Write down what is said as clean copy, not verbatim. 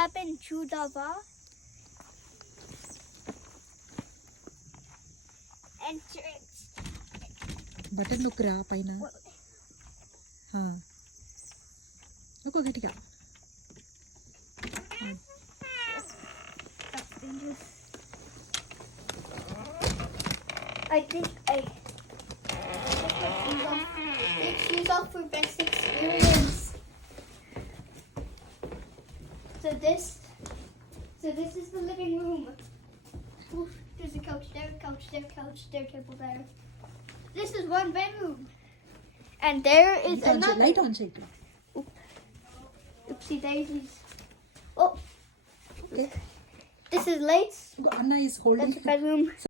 cabin చూద్దావా entrance button నొక్కురా పైన నొక్కు గట్టిగా I think take shoes off for best experience. So this is the living room. Oof, there's a couch there, table there. This is one bedroom. And there is another. Light on check. Oopsie daisies. Oh. Okay. This is lights. Anna is holding. That's the bedroom.